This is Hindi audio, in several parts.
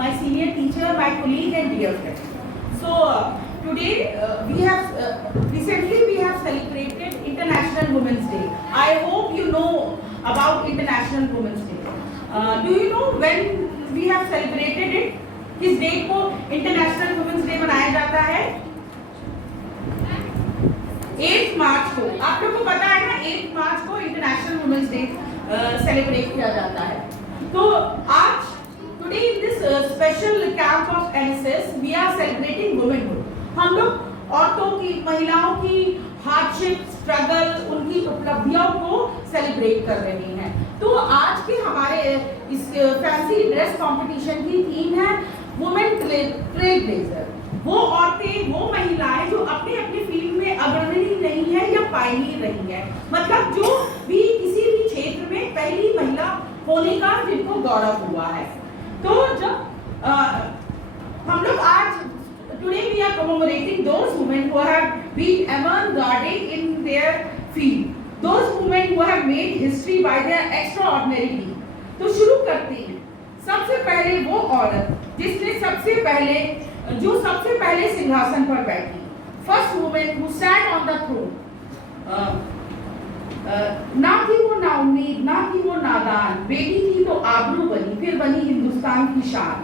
my senior teacher, my colleague and dear friend. So today recently we have celebrated International Women's Day. I hope you know about International Women's Day. Do you know when we have celebrated it? किस डेट को इंटरनेशनल वुमेन्स डे मनाया जाता है? 8 मार्च को। आप लोग को पता है ना, 8 मार्च को इंटरनेशनल वुमेन्स डे सेलिब्रेट किया जाता है। तो आज today in this special camp of NSS we are celebrating womanhood. हम लोग औरतों की, महिलाओं की हार्डशिप, स्ट्रगल, उनकी उपलब्धियों को सेलिब्रेट कर रहे हैं। तो आज के हमारे इस फैंसी ड्रेस कंपटीशन की थीम है वुमेन ट्रेल ब्लेजर। वो औरतें, वो महिलाएं जो अपने अपने फील्ड में अग्रणी रही हैं या पायनियर रही हैं, मतलब जो भी किसी भी क्षेत्र में पहली महिला होने का जिनको गौरव हुआ है। तो जब हम लोग आज today we are commemorating those women who have been avant-garde in their field, those women who have made history by their extraordinary deed। तो शुरू करते हैं। सबसे पहले वो औरत जिसने सबसे पहले सिंहासन पर बैठी, first women who stand on the throne. ना थी वो ना उम्मीद, ना थी वो नादान, बेटी थी तो आबरू बनी, फिर बनी हिंदुस्तान की शान।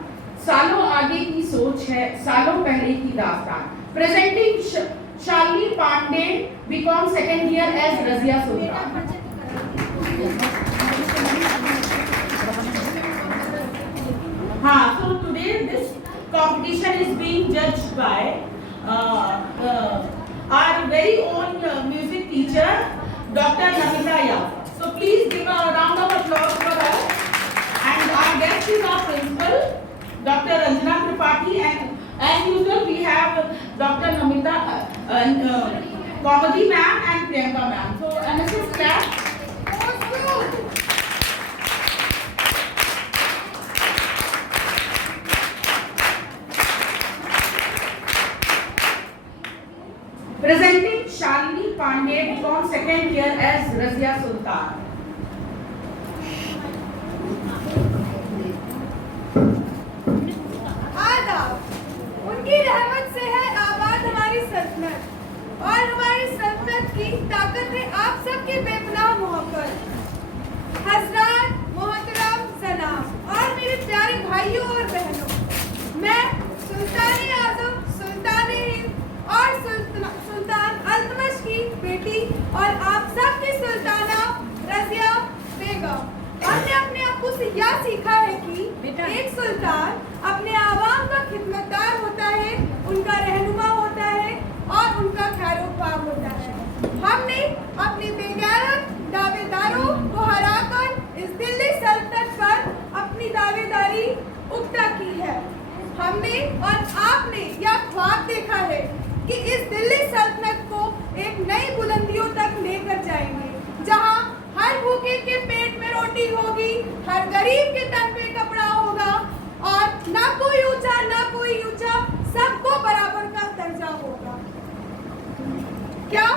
सालों आगे की सोच है, सालों पहले की दास्तान। Presenting Shalini Pandey, BCom second year as Razia Sultan. हाँ, so today this competition is being judged by our very own music teacher, Dr. Namita Yaffa. So please give a round of applause for her. And our guest is our principal, Dr. Ranjana Tripathi, and as usual we have Dr. Namita, Komati ma'am and Priyanka ma'am. So NSS class. Presenting Shalini Pandey, become second year as Razia Sultan. आदाब। उनकी रहमत से है आबाद हमारी सल्तनत, और हमारी सल्तनत की ताकत है आप सबकी बेपनाह मोहब्बत। हज़रात, मोहतरम जनाब और मेरे प्यारे भाइयों और बहनों, मैं सुल्तान आज़म, सुल्तान हिंद और सुल्तान अल्तमश की बेटी और आप सब की सुल्ताना रज़िया बेगम। हमने अपने अब्बू से यह सीखा है कि एक सुल्तान अपने आवाम का खिदमतगार होता है, उनका रहनुमा होता है और उनका खैरोख्वाह होता है। हमने अपने बेगैरत दावेदारों को हराकर इस दिल्ली सल्तनत पर अपनी दावेदारी उक्ता की है। हमने और आपने यह ख्वाब देखा है कि इस दिल्ली सल्तनत को एक नई बुलंदियों तक लेकर जाएंगे, जहां हर भूखे के पेट में रोटी होगी, हर गरीब के तन पे कपड़ा होगा और ना कोई ऊंचा ना कोई ऊंचा, सबको बराबर का दर्जा होगा। क्या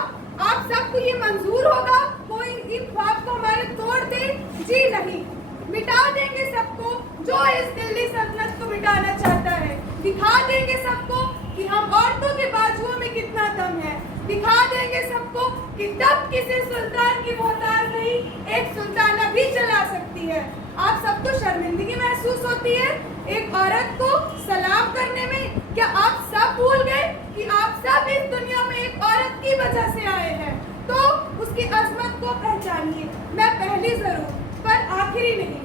आप सबको ये मंजूर होगा कोई इन ख्वाब को हमारे तोड़ दे? जी नहीं, मिटा देंगे सबको जो इस दिल्ली सल्तनत को मिटाना चाहता है। दिखा देंगे सबको कि हम औरतों के बाजुओं में कितना दम है। दिखा देंगे सबको कि दम किसी सुल्तान की मोहताज नहीं, एक सुल्ताना भी चला सकती है। आप सबको शर्मिंदगी महसूस होती है एक औरत को सलाम करने में? क्या आप सब भूल गए कि आप सब इस दुनिया में एक औरत की वजह से आए हैं? तो उसकी अजमत को पहचानिए। मैं पहली जरूर पर आखिरी नहीं।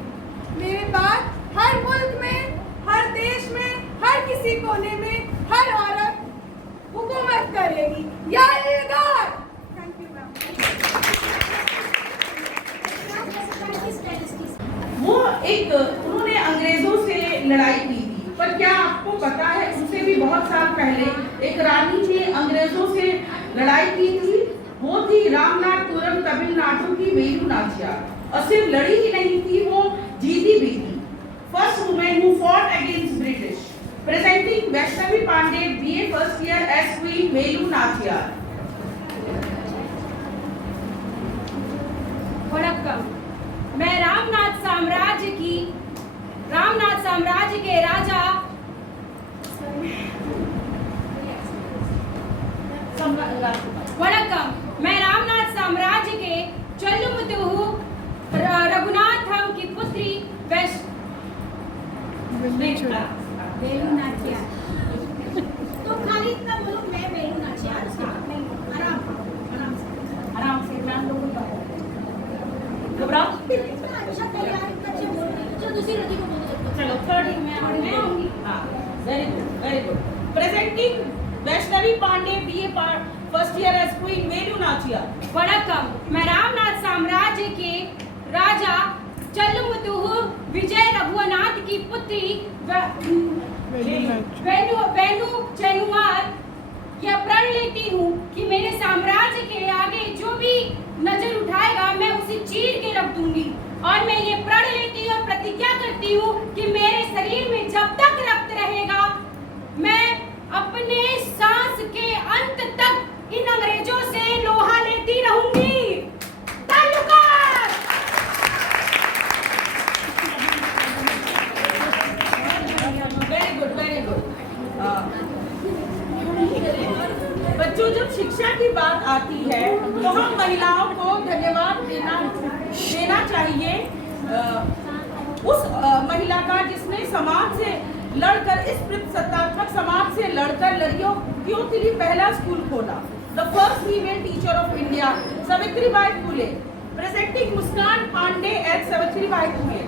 मेरे बाद हर मुल्क में, हर देश में, हर किसी कोने में हर औरत हुकूमत करेगी। या इल्गार। Thank you ma'am. वो उन्होंने अंग्रेजों से लड़ाई की थी, पर क्या आपको पता है उनसे भी बहुत साल पहले एक रानी ने अंग्रेजों से लड़ाई की थी। वो थी रामनाथपुरम तमिलनाडु की वेलू नाचियार। और सिर्फ लड़ी ही नहीं थी, वो जीती भी थी। First women who fought against British. Presenting Vaishnavi Pandey, BA first year as Queen Velu Nachiar. वणक्कम। मैं रामनाथ साम्राज्य के राजा वणक्कम, मैं रामनाथ साम्राज्य के चल्लुमुतुहु रघुनाथम की पुत्री वेलु नाचियार। तुम खाली इतना बोलो, मैं वेलु नाचियार। आराम से ध्यान दो। घबराओ। अच्छा तैयार अच्छे बोल रही हो। चलो दूसरी रति को बोलो। चलो थर्ड मैं आऊंगी। हाँ, very good, very good. Presenting Vaishnavi Pandey, BA first year as queen Velu Nachiyar. वणक्कम, मैं रामनाथ साम्राज्य के राजा चल्लुमुतुहु विजय रघुनाथ की पुत्री वेलु चेनुआर यह प्रण लेती हूँ कि मेरे साम्राज्य के आगे जो भी नजर उठाएगा मैं उसे चीर के रख दूंगी। और मैं ये प्रण लेती हूँ और प्रतिज्ञा करती हूँ कि मेरे शरीर में जब तक रक्त रहेगा मैं अपने सांस के अंत तक इन अंग्रेजों से लोहा लेती रहूंगी। तालुकार! Very good, very good. बच्चों, जब शिक्षा की बात आती है तो हम महिलाओं को धन्यवाद देना चाहिए उस महिला का जिसने समाज से लड़कर, इस प्रजासत्तात्मक समाज से लड़कर लड़कियों के लिए पहला स्कूल खोला। The first female teacher of India, Savitribai Phule. Presenting Muskan Pandey as Savitribai Phule.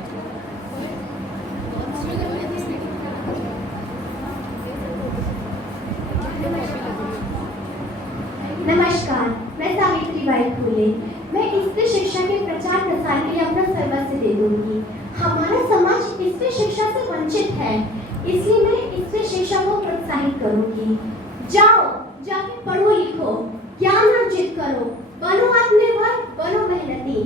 नमस्कार, मैं सावित्रीबाई फुले। मैं स्त्री शिक्षा के प्रचार प्रसार के लिए अपना सर्वस्व दे दूंगी। हमारा समाज स्त्री शिक्षा से वंचित है, इसलिए मैं स्त्री शिक्षा को प्रोत्साहित करूंगी। जाओ, जाके पढ़ो लिखो, ज्ञान अर्जित करो, बनो आत्मनिर्भर, बनो मेहनती,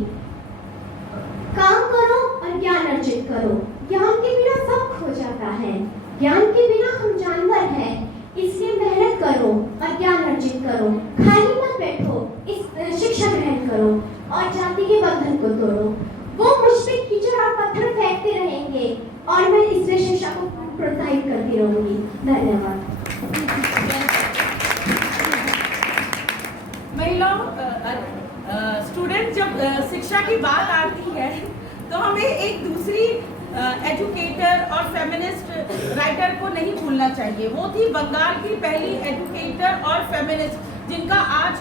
काम करो और ज्ञान अर्जित करो। ज्ञान के बिना सब खो जाता है, ज्ञान के बिना हम जानवर हैं। इसलिए मेहनत करो और ज्ञान अर्जित करो, खाली मत बैठो, इस शिक्षा ग्रहण करो और जाति के बंधन को तोड़ो। वो मुझ पे कीचड़ और पत्थर फेंकते रहेंगे और मैं इस शिक्षा को प्रोत्साहित करती रहूंगी। धन्यवाद। महिलाओं, स्टूडेंट, जब शिक्षा की बात आती है तो हमें एक दूसरी एजुकेटर और फेमिनिस्ट राइटर को नहीं भूलना चाहिए। वो थी बंगाल की पहली एजुकेटर और फेमिनिस्ट, जिनका आज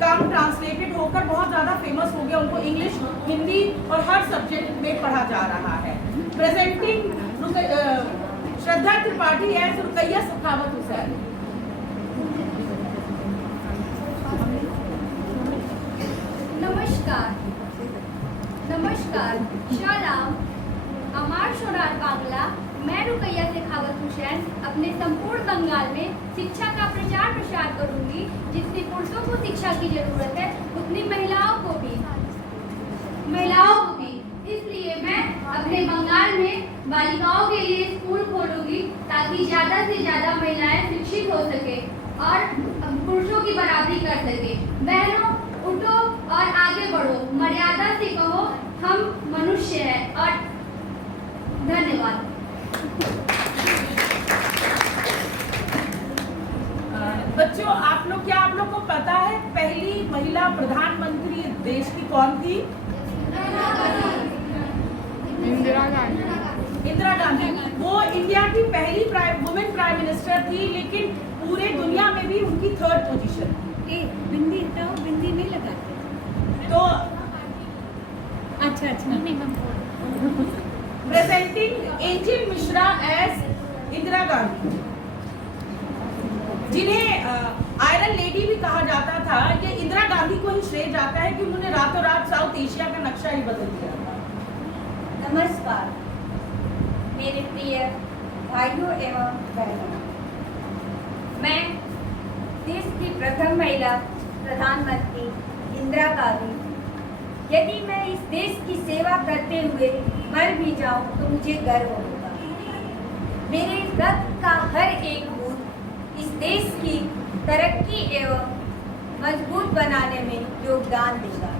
काम ट्रांसलेटेड होकर बहुत ज़्यादा फेमस हो गया। उनको इंग्लिश, हिंदी और हर सब्जेक्ट में पढ़ा जा रहा है। प्रेजेंटिंग श्रद्धा त्रिपाठी एज रुकैया सखावत हुसैन। नमस्कार, सलाम, अमार शोनार बांग्ला। मैं रुकैया सखावत हुसैन अपने संपूर्ण बंगाल में शिक्षा का प्रचार प्रसार करूंगी। जितनी पुरुषों को शिक्षा की जरूरत है उतनी महिलाओं को भी। इसलिए मैं अपने बंगाल में बालिकाओं के लिए स्कूल खोलूंगी ताकि ज्यादा से ज्यादा महिलाएं शिक्षित हो सके और पुरुषों की बराबरी कर सके। बहनों, उठो और आगे बढ़ो, मर्यादा से कहो हम मनुष्य हैं। और धन्यवाद। बच्चों, आप लोग को पता है पहली महिला प्रधानमंत्री देश की कौन थी? इंदिरा गांधी। वो इंडिया की पहली वुमेन प्राइम मिनिस्टर थी, लेकिन पूरे दुनिया में भी उनकी थर्ड पोजीशन थी। बिंदी हटाओ, बिंदी नहीं लगाते तो अच्छा नहीं presenting Angel Mishra as Indira Gandhi, जिन्हें आयरन लेडी भी कहा जाता था। ये इंदिरा गांधी को ही श्रेय जाता है कि उन्होंने रातों रात साउथ एशिया का नक्शा ही बदल दिया। नमस्कार मेरे प्रिय भाइयों एवं बहनों, मैं देश की प्रथम महिला प्रधानमंत्री इंदिरा गांधी। यदि मैं इस देश की सेवा करते हुए मर भी जाऊं तो मुझे गर्व होगा। मेरे रक्त का हर एक बूंद इस देश की तरक्की एवं मजबूत बनाने में योगदान देगा।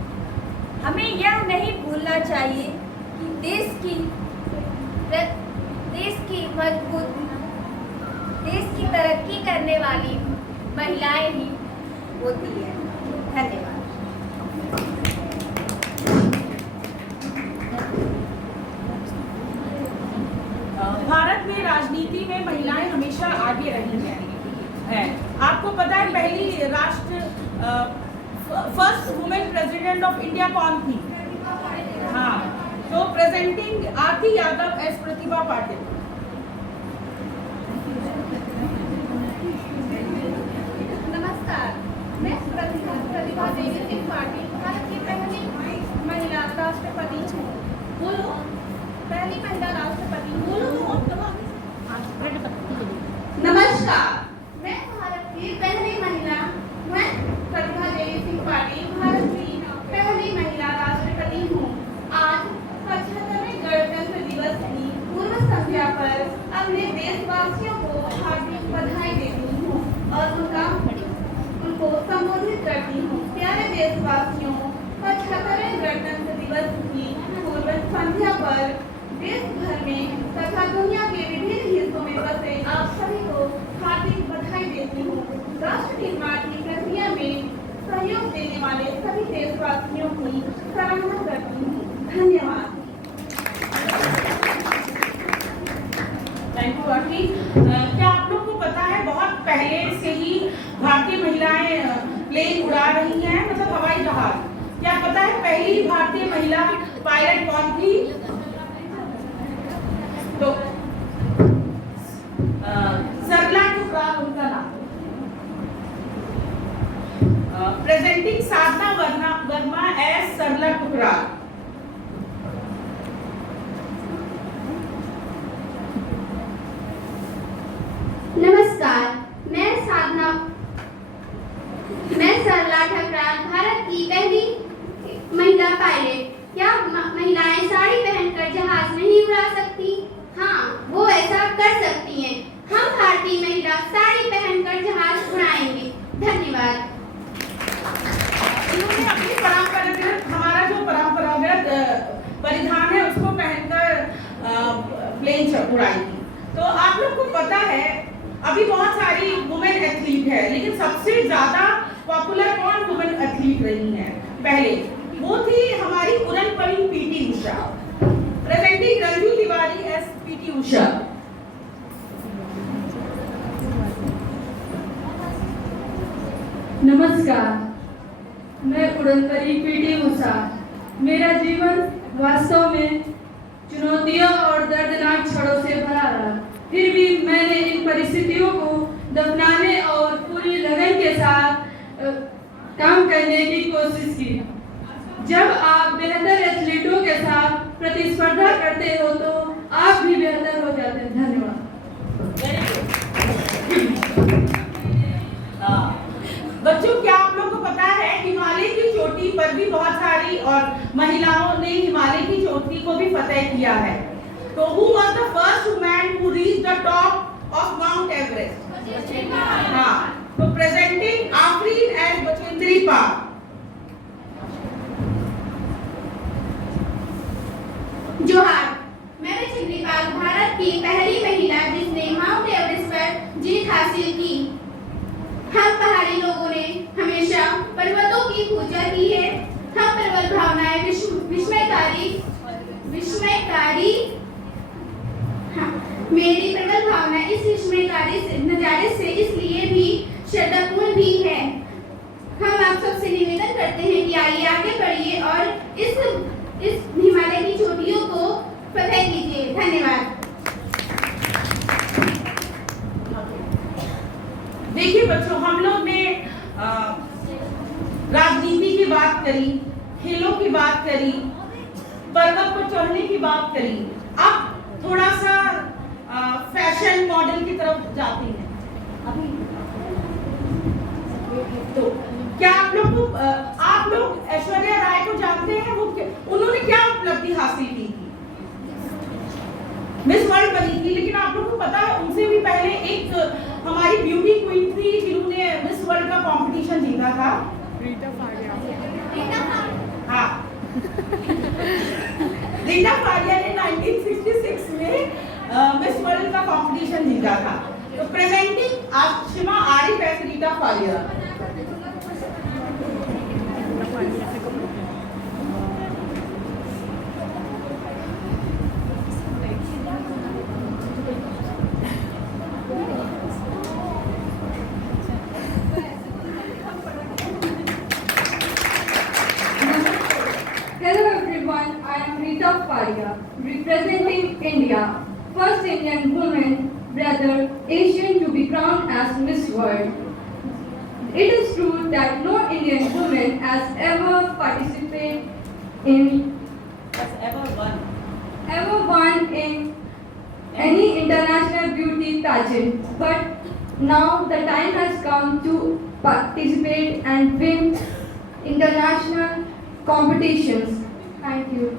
हमें यह नहीं भूलना चाहिए कि देश की तरक्की करने वाली महिलाएं ही होती हैं। धन्यवाद। भारत में राजनीति में महिलाएं हमेशा आगे रही हैं। आपको पता है पहली first women president of India कौन थी? हाँ, तो प्रेजेंटिंग आरती यादव एस प्रतिभा पाटिल। नमस्कार, मैं प्रतिभा देवी सिंह पाटिल भारत की पहली महिला राष्ट्रपति हूँ। बोलो, पहली महिला राष्ट्रपति। बोलो। नमस्कार, मैं भारत की पहली महिला, मैं प्रतिभा देवी सिंह पाटिल भारत की पहली महिला राष्ट्रपति हूँ। आज 75वें गणतंत्र दिवस की पूर्व संध्या पर अपने देशवासियों को हार्दिक बधाई देती हूँ और उनको संबोधित करती हूँ। प्यारे देशवासियों, 75वें गणतंत्र दिवस की पूर्व संध्या पर देश भर में तथा दुनिया के विभिन्न हिस्सों में बसे आप सभी को हार्दिक बधाई देती हूँ। राष्ट्र निर्माण की प्रक्रिया में सहयोग देने वाले सभी देशवासियों की सराहना करती हूँ। धन्यवाद। थैंक यू आरती। क्या आप लोग को पता है बहुत पहले से ही भारतीय महिलाएं प्लेन उड़ा रही हैं, मतलब हवाई जहाज। क्या पता है पहली भारतीय महिला पायलट कौन थी? तो सरला टुकराल उनका नाम। प्रेजेंटिंग साधना वर्मा एस सरला टुकराल। नमस्कार, मैं सरला ठकराल भारत की पहली महिला पायलट। क्या महिलाएं साड़ी पहनकर जहाज नहीं उड़ा सकती? हाँ, वो ऐसा कर सकती हैं। हम भारतीय महिला साड़ी पहनकर जहाज उड़ाएंगे। धन्यवाद। इन्होंने अपनी हमारा जो परंपरागत परिधान है उसको पहनकर प्लेन उड़ाई थी। तो आप लोग को पता है अभी बहुत सारी वुमेन एथलीट है, लेकिन सबसे ज्यादा पॉपुलर कौन वुमेन एथलीट रही है पहले? वो थी हमारी उड़न पड़ी PT Usha. Presenting Ranju Tiwari as PT Usha. नमस्कार, मैं उड़नपरी पीटी उषा। मेरा जीवन वास्तव में चुनौतियों और दर्दनाक क्षणों से भरा रहा, फिर भी मैंने इन परिस्थितियों को दफनाने और पूरी लगन के साथ काम करने की कोशिश की। जब आप बेहतर एथलीटों के साथ प्रतिस्पर्धा करते हो तो आप भी बेहतर हो जाते हैं। धन्यवाद। बच्चों, क्या आप लोग को पता है हिमालय की चोटी पर भी बहुत सारी और महिलाओं ने हिमालय की चोटी को भी फतेह किया है। तो who was the first woman who reached the top of Mount Everest? हाँ, तो presenting आफरीन एंड बचेंद्री पाल। जोहार, मैं बचेंद्री पाल भारत की पहली महिला जिसने माउंट एवरेस्ट पर जीत हासिल की। हम पहाड़ी लोगों ने हमेशा पर्वतों की पूजा की है। हम पर्वत भावनाएं विस्मयकारी हाँ, मेरी प्रबल भावना इस विस्मयकारी नजारे से इसलिए भी श्रद्धापूर्ण भी है। हम आप सबसे निवेदन करते हैं कि आइए आगे बढ़िए और इस हिमालय की चोटियों को फतेह कीजिए। धन्यवाद। देखिए बच्चों, हम लोग ने राजनीति की बात करी, खेलों की बात करी, पर्वत पर चढ़ने की बात करी। अब थोड़ा सा फैशन मॉडल की तरफ जाते हैं। तो क्या आप लोग ऐश्वर्या राय को जानते हैं? उन्होंने क्या उपलब्धि हासिल की थी? मिस वर्ल्ड बनी थी। लेकिन आप लोगों को पता है उनसे भी पहले एक हमारी ब्यूटी क्वीन थी जिन्होंने मिस वर्ल्ड का कंपटीशन जीता था। हाँ, रीटा फारिया ने 1966 में मिस वर्ल्ड का कंपटीशन जीता था। So presenting Ashima Arif as Rita Faria. Hello everyone, I am Rita Faria, representing India, first Indian woman, brother, Asian to be crowned as Miss World. It is true that no Indian woman has ever participated in, ever won in any international beauty pageant, but now the time has come to participate and win international competitions. Thank you.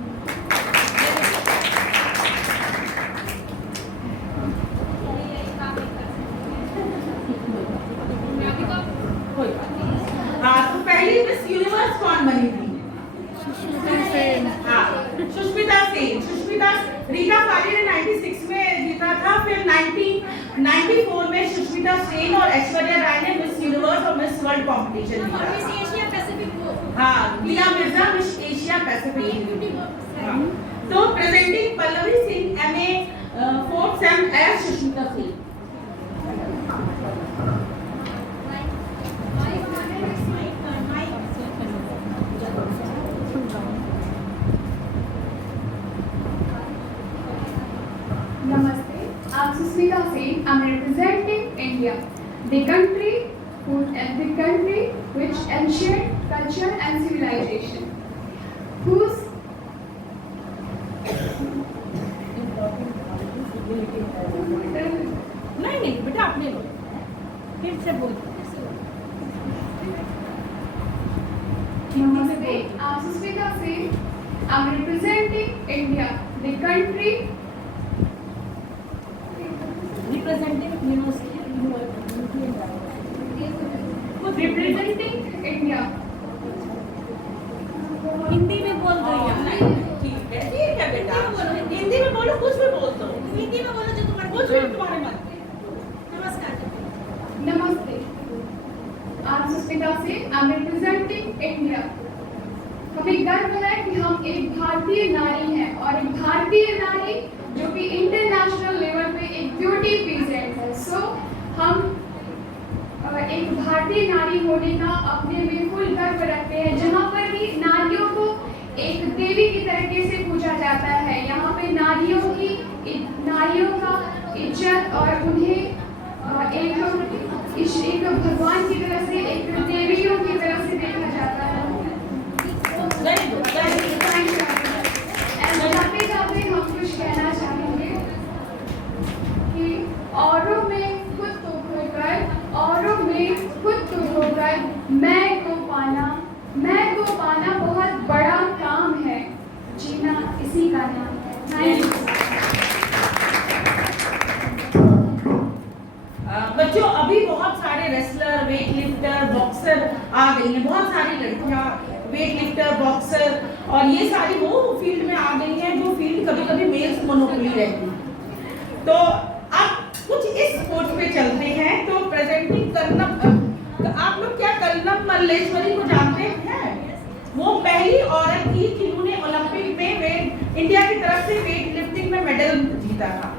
हाँ, तो पहली मिस यूनिवर्स कौन बनी थी? हाँ, सुष्मिता सेन। सुष्मिता रीटा फारिया ने 96 में जीता था, फिर 1994 में सुष्मिता सेन और ऐश्वर्या राय ने मिस यूनिवर्स और मिस वर्ल्ड कंपटीशन जीता था। हाँ, दिया मिर्जा मिस एशिया पैसिफिक। हाँ, तो presenting Pallavi Singh MA 4th Sem as Sushmita Sen. Namaste. I'm Susmita Sen. I'm representing India, the country which ensured culture and civilization, whose नहीं बेटा आपने बोलो, फिर से बोलो। Namaste. I'm Susmita Sen. I'm representing India, the country Representing representing India. Hindi में बोल दो यार। ठीक है बेटा, हिंदी में बोलो, कुछ भी बोल दो। हिंदी में बोलो जो तुम्हारे कुछ भी तुम्हारे मन में। नमस्कार। Namaste. I'm Susmita Sen. I'm representing India. हमें गर्व है कि हम एक भारतीय नारी हैं और एक भारतीय नारी जो कि इंटरनेशनल लेवल पे एक ब्यूटी पीजेंट है। सो हम एक भारतीय नारी होने का अपने में फुल गर्व रखते हैं, जहाँ पर भी नारियों को एक देवी की तरीके से पूजा जाता है। यहाँ पे नारियों का इज्जत और उन्हें एक भगवान की तरह से, एक देवियों की तरह से देखा जाता है। जाते जाते हम कुछ कहना चाहेंगे कि औरों में खुद तो खोकर, औरों में खुद तो खोकर मैं को पाना बहुत बड़ा काम है, जीना इसी का नाम है। बच्चों, अभी बहुत सारे रेसलर, वेट लिफ्टर, बॉक्सर आ गई हैं। बहुत सारी लड़कियां वेट लिफ्टर, बॉक्सर और ये सारी वो फील्ड में आ गई हैं जो फील्ड कभी-कभी मेल्स मोनोपोली रहती है। तो अब कुछ इस स्पोर्ट्स पे चलते हैं। तो प्रेजेंटिंग आप लोग क्या कर्नम मल्लेश्वरी को जानते हैं? वो पहली औरत थी जिन्होंने ओलंपिक में इंडिया की तरफ से वेट लिफ्टिंग में मेडल जीता था।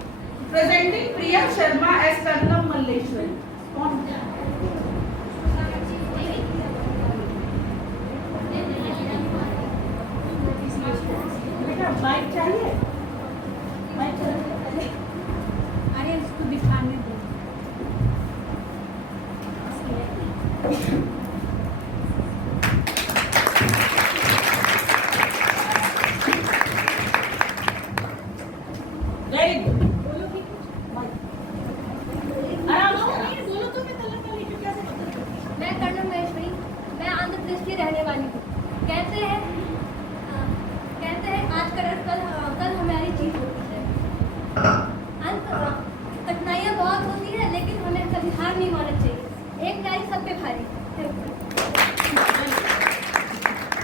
Presenting Priya Sharma as Karnam Malleswari. कौन? माइक चाहिए? माइक चाहिए? अरे इसको दिखाने दो। Very good. बोलो कि आराम से। बोलो तो मैं कलर का लेकर कैसे बताऊं? मैं कर्नम महेश्वरी, मैं आंध्र प्रदेश की रहने वाली हूँ। कहते हैं आज कल हमारी जीत होती है। कठिनाइयाँ बहुत होती है, लेकिन हमें कभी हार नहीं मानना चाहिए। एक नारी सब पे भारी।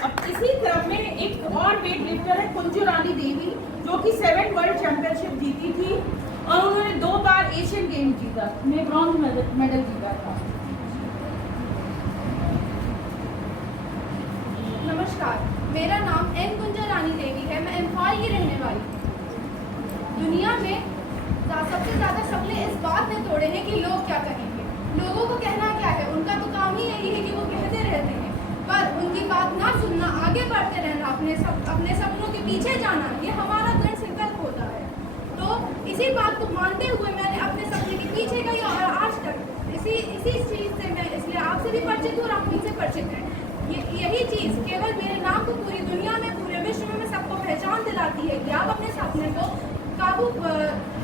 अब इसी क्रम में एक और वेट लिफ्टर है कुंजू रानी देवी, जो कि 7 वर्ल्ड चैंपियनशिप जीती थी और उन्होंने 2 बार एशियन गेम जीता, मैं ब्रॉन्ज मेडल जीता था। नमस्कार, मेरा नाम एन कुंजा रानी देवी है। मैं इम्फाल की रहने वाली हूँ। दुनिया में सबसे ज़्यादा सपने इस बात ने तोड़े हैं कि लोग क्या कहेंगे। लोगों को कहना क्या है, उनका तो काम ही यही है कि वो कहते रहते हैं, पर उनकी बात ना सुनना, आगे बढ़ते रहना, अपने सपनों के पीछे जाना, ये हमारा दृढ़ संकल्प होता है। तो इसी बात को मानते हुए मैंने अपने सपने के पीछे गई और आज तक इसी चीज़ से मैं इसलिए आपसे भी परिचित हूँ और आप मुझसे परिचित हैं। यही चीज़ केवल मेरे नाम को पूरी दुनिया में, पूरे विश्व में सबको पहचान दिलाती है कि आप अपने सपने को काबू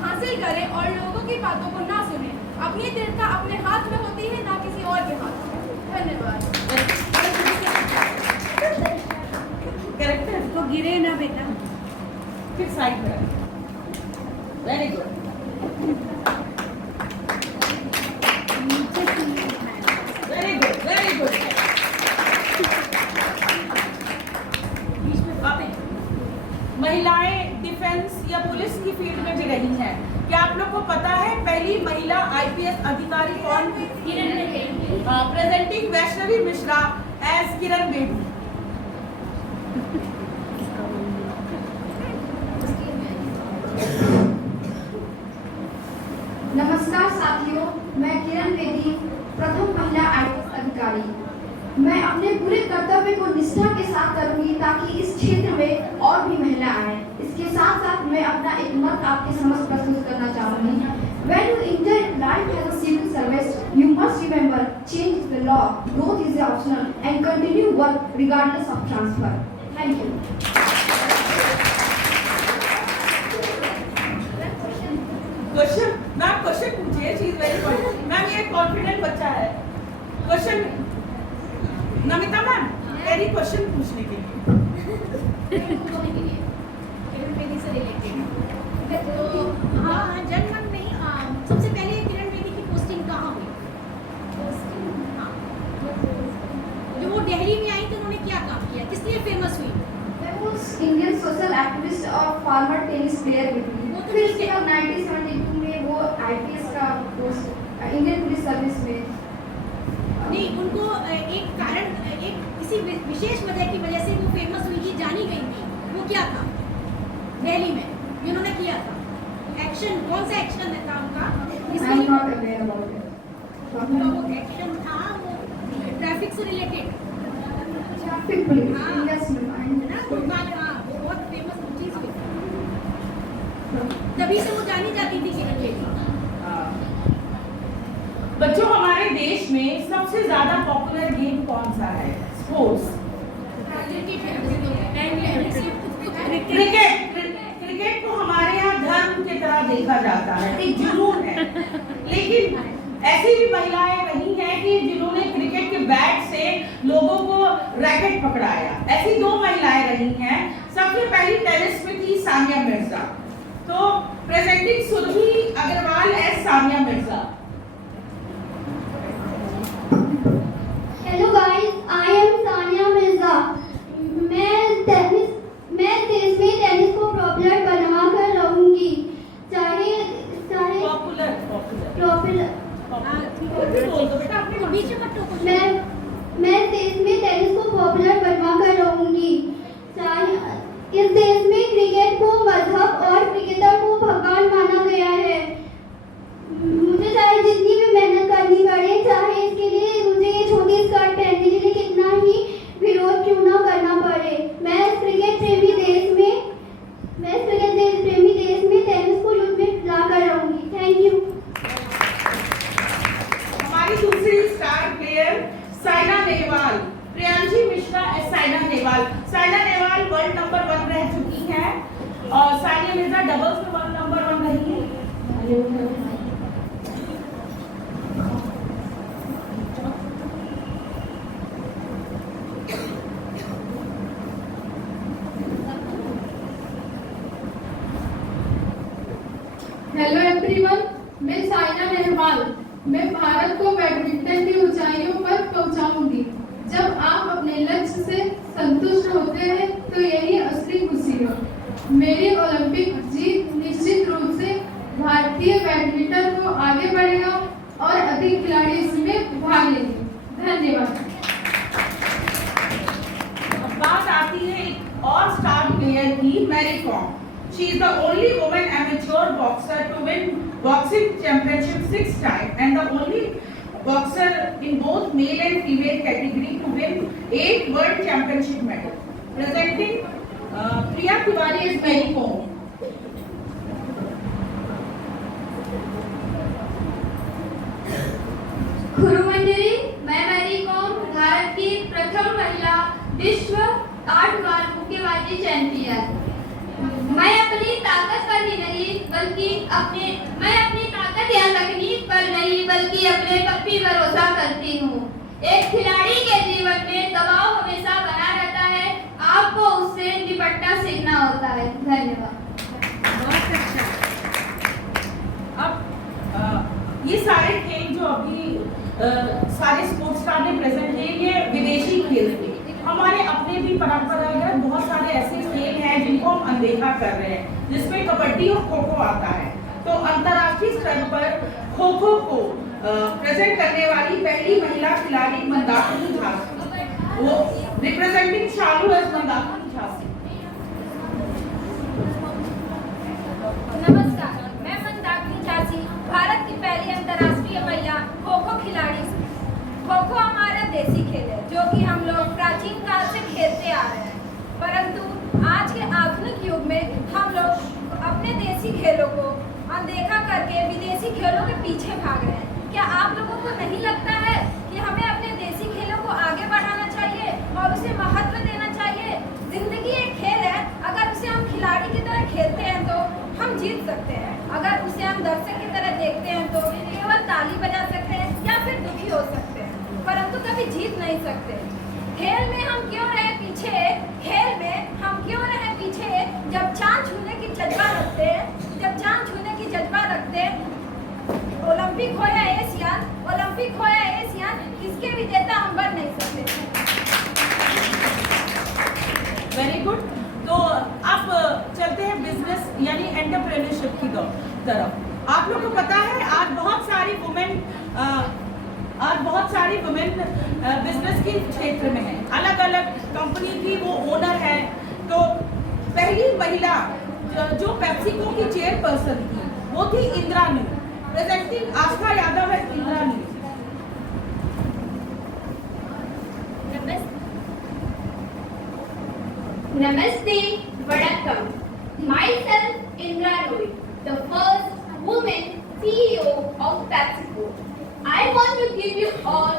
हासिल करें और लोगों की बातों को ना सुने। अपनी दृढ़ता अपने हाथ में होती है, ना किसी और के हाथ में। धन्यवाद। कैरेक्टर तो गिरे ना बेटा। फिर साइड में। Very good. Very good, very good. महिलाएं डिफेंस या पुलिस की फील्ड में भी रही हैं। क्या आप लोग को पता है पहली महिला आईपीएस अधिकारी कौन थी? किरण बेदी। Presenting Vaishnavi Mishra as Kiran Bedi. नमस्कार साथियों, मैं किरण बेदी, प्रथम महिला आईपीएस अधिकारी। मैं अपने पूरे कर्तव्य को निष्ठा के साथ करूंगी ताकि इस क्षेत्र में और भी महिला आए। इसके साथ साथ मैं अपना एक मत आपके समक्ष प्रस्तुत करना चाहूंगी। When you enter life as a civil service, you must remember change the law. Growth is optional and continue work regardless of transfer. Thank you. Question ma'am, question पूछिए। चीज वेरी गुड मैम, ये कॉन्फिडेंट बच्चा है। Question Namita ma'am, any question पूछने के लिए। किरण बेदी से रिलेटेड तो हाँ, जनमन में सबसे पहले किरण बेदी की पोस्टिंग कहाँ हुई? हाँ, जो वो दिल्ली में आई तो उन्होंने क्या काम किया, किस लिए फेमस हुई? मैं was Indian social activist और former tennis player भी थी। वो तो फिर ठीक उसके है। बाद 1972 में वो आईपीएस का पोस्ट इंडियन पुलिस सर्विस में नहीं, उनको एक कारण, एक किसी विशेष वजह की वजह से वो फेमस हुई थी, जानी गई थी। वो क्या था दिल्ली में जो उन्होंने किया था? एक्शन, कौन सा एक्शन था उनका? I'm not aware about it. वो एक्शन था वो ट्रैफिक से रिलेटेड Traffic police. हाँ। Yes, ma'am. है ना, वो बात, हाँ, वो बहुत फेमस चीज हुई तभी से वो जानी जाती थी किरण बेदी। बच्चों, हमारे देश में सबसे ज्यादा पॉपुलर गेम कौन सा है? स्पोर्ट्स। क्रिकेट। क्रिकेट को हमारे यहाँ धर्म की तरह देखा जाता है, एक जुनून है। लेकिन ऐसी भी महिलाएं रही हैं कि जिन्होंने क्रिकेट के बैट से लोगों को रैकेट पकड़ाया। ऐसी दो महिलाएं रही हैं। सबसे पहली टेनिस में थी सानिया मिर्जा। तो presenting Surabhi Agarwal as Sania Mirza. Hello guys, I am Sania Mirza. मैं देश में टेनिस को पॉपुलर बनवा कर रहूंगी। चाहे पॉपुलर पॉपुलर बोल दो बेटा, अपने बीच में मत टोको। मैं देश में टेनिस को पॉपुलर बनवा कर रहूंगी। चाहे इस देश में क्रिकेट को मजहब और क्रिकेटर को भगवान माना गया है। मुझे चाहे जितनी भी मेहनत करनी पड़े, चाहे इसके लिए मुझे ये छोटी स्कर्ट पहनने के लिए कितना ही विरोध क्यों ना करना पड़े, मैं इस क्रिकेट प्रेमी देश में टेनिस को युद्ध में ला कर रहूंगी। Thank you. हमारी दूसरी star player Saina Nehwal, Priyanshi Mishra as Saina Nehwal. Saina Nehwal world number 1 रह चुकी हैं और सानिया मिर्जा डबल्स में वर्ल्ड नंबर 1 रही है। हेलो एवरीवन, मैं साइना नेहवाल। मैं भारत को बैडमिंटन की ऊंचाइयों पर पहुंचाऊंगी। जब आप अपने लक्ष्य से संतुष्ट होते हैं तो यही असली खुशी है। मेरी ओलंपिक जीत निश्चित रूप से भारतीय बैडमिंटन को आगे बढ़े अधिक खिलाड़ी इसमें भाग लेंगे। धन्यवाद। अब बात आती है एक और स्टार प्लेयर की, Mary Kom. She is the only woman amateur boxer to win boxing championship 6 times and the only boxer in both male and female category to win 8 world championship medals. Presenting Priya Tiwari is Mary Kom. गुरु मंजरी, मैं मैरी कॉम, भारत की प्रथम महिला विश्व 8 बार मुक्केबाजी चैंपियन। मैं अपनी ताकत पर ही नहीं बल्कि मैं अपनी ताकत या तकनीक पर नहीं बल्कि अपने पक्की भरोसा करती हूँ। एक खिलाड़ी के जीवन में दबाव हमेशा बना रहता है, आपको उससे निपटना सीखना होता है। धन्यवाद। बहुत अच्छा। अब ये सारे खेल जो अभी सारे स्पोर्ट्स स्टार ने प्रेजेंट किए, ये विदेशी खेल थे। हमारे अपने भी परंपरागत बहुत सारे ऐसे खेल हैं जिनको हम अनदेखा कर रहे हैं, जिसमें कबड्डी और खो खो आता है। तो अंतर्राष्ट्रीय स्तर पर खो खो को प्रेजेंट करने वाली पहली महिला खिलाड़ी मंदाकिनी झांसी, वो रिप्रेजेंटिंग शालू एज मंदाकिनी झांसी। नमस्कार, मैं मंदाकिनी झांसी, भारत की पहली अंतर्राष्ट्रीय महिला खो खो खिलाड़ी। खो खो हमारा देसी खेल है जो कि हम लोग प्राचीन काल से खेलते आ रहे हैं, परंतु आज के आधुनिक युग में हम लोग अपने देसी खेलों को अनदेखा करके विदेशी खेलों के पीछे भाग रहे हैं। क्या आप लोगों को नहीं लगता है कि हमें अपने देसी खेलों को आगे बढ़ाना चाहिए और उसे महत्व देना चाहिए? जिंदगी एक खेल है, अगर उसे हम खिलाड़ी की तरह खेलते हैं तो हम जीत सकते हैं, अगर उसे हम दर्शक की तरह देखते हैं तो केवल ताली बजा सकते हैं या फिर दुखी हो सकते हैं, परंतु कभी जीत नहीं सकते। खेल में हम क्यों रहे पीछे? खेल में हम क्यों रहे पीछे जब चांद छूने की जज्बा रखते हैं, जब चांद छूने की जज्बा रखते हैं। ओलंपिक हो या एशियन, ओलंपिक हो या एशियन, इसके विजेता हम बन नहीं सकते। Very good. तो अब चलते हैं बिजनेस यानी एंटरप्रेन्योरशिप की तरफ। आप लोग को पता है आज बहुत सारी वुमेन बिजनेस के क्षेत्र में है, अलग अलग कंपनी की वो ओनर है। तो पहली महिला जो पेप्सिको की चेयरपर्सन थी वो थी इंदिरा न्यूज। प्रेजेंटिंग आस्था यादव है Indira news. Namaste, Vanakkam. Myself Indra Roy, the first woman CEO of PepsiCo. I want to give you all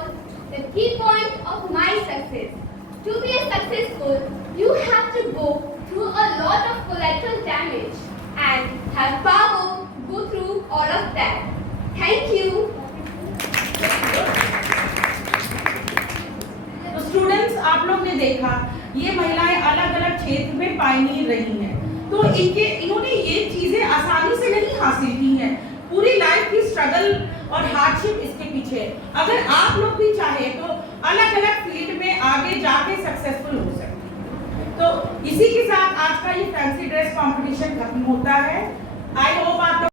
the key points of my success. To be successful, you have to go through a lot of collateral damage and have power go through all of that. Thank you. तो स्टूडेंट्स, आप लोग ने देखा ये महिलाएं अलग अलग क्षेत्र में पायनियर रही हैं। तो इन्होंने ये चीजें आसानी से नहीं हासिल की हैं, पूरी लाइफ की स्ट्रगल और हार्डशिप इसके पीछे है। अगर आप लोग भी चाहे तो अलग अलग फील्ड में आगे जाके सक्सेसफुल हो सकते हैं। तो इसी के साथ आज का ये फैंसी ड्रेस कंपटीशन खत्म होता है। आई होप आप